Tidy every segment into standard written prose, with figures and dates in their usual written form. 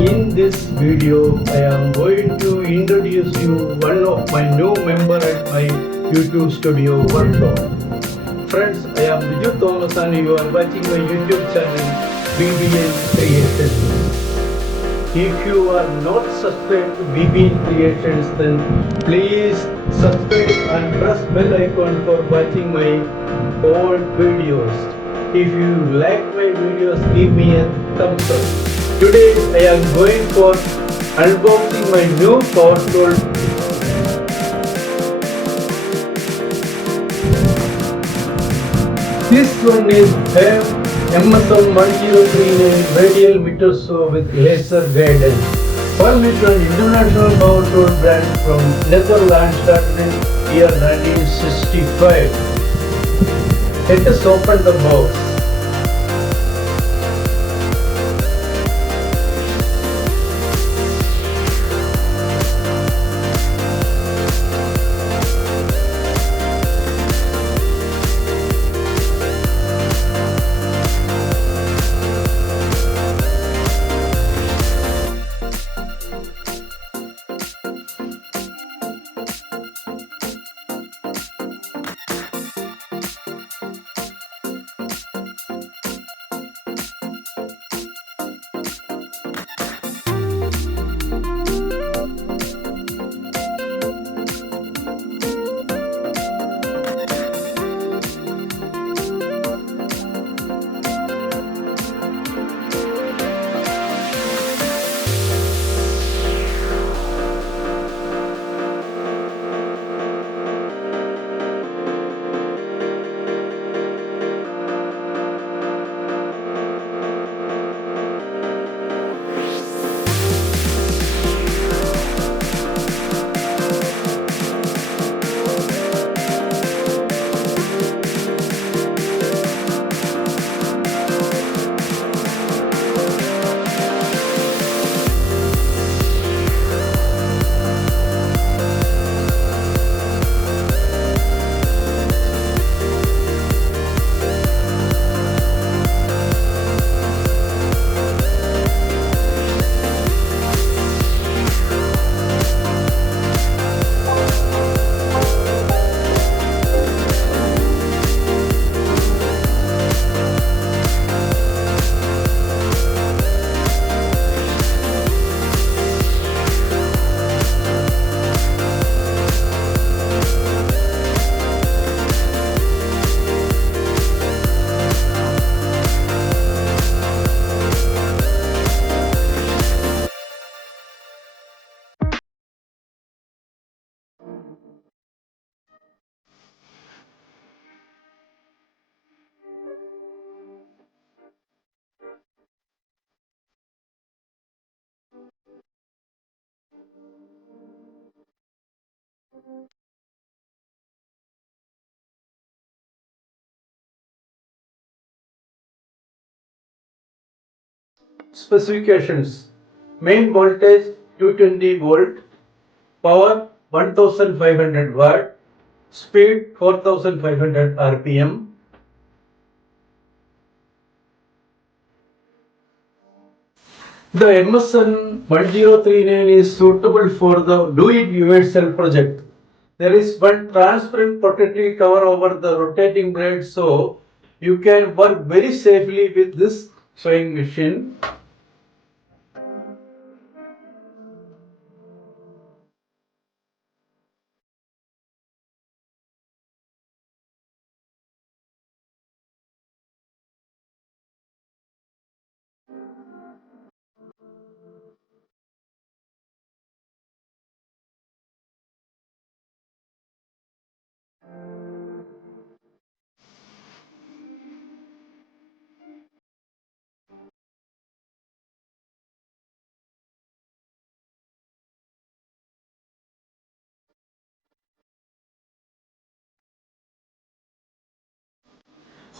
In this video, I am going to introduce you one of my new member at my YouTube studio workshop. Friends, I am Viju Thomas and you are watching my YouTube channel BBN Creations. If you are not subscribed to BBN Creations, then please subscribe and press bell icon for watching my old videos. If you like my videos, give me a thumbs up. Today I am going for unboxing my new power tool. This one is FERM MSM1039 Radial Mitre saw with laser guidance. FERM is an international power tool brand from Netherlands started in year 1965. Let us open the box. Specifications: main voltage 220 volt, power 1500 watt, speed 4500 rpm. The MSN 1039 is suitable for the do-it-yourself project. There is one transparent protective cover over the rotating blade, so you can work very safely with this sewing machine.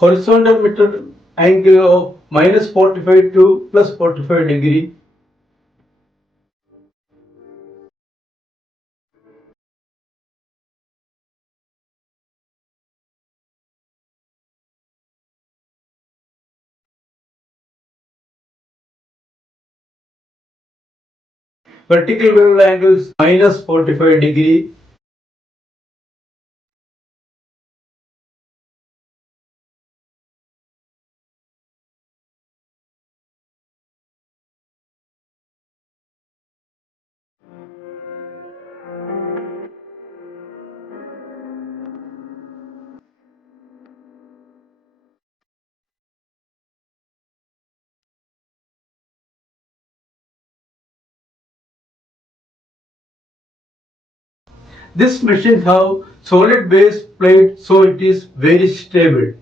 Horizontal meter angle of -45 to +45 degree. Vertical bevel angles minus 45 degree. This machine have solid base plate so it is very stable.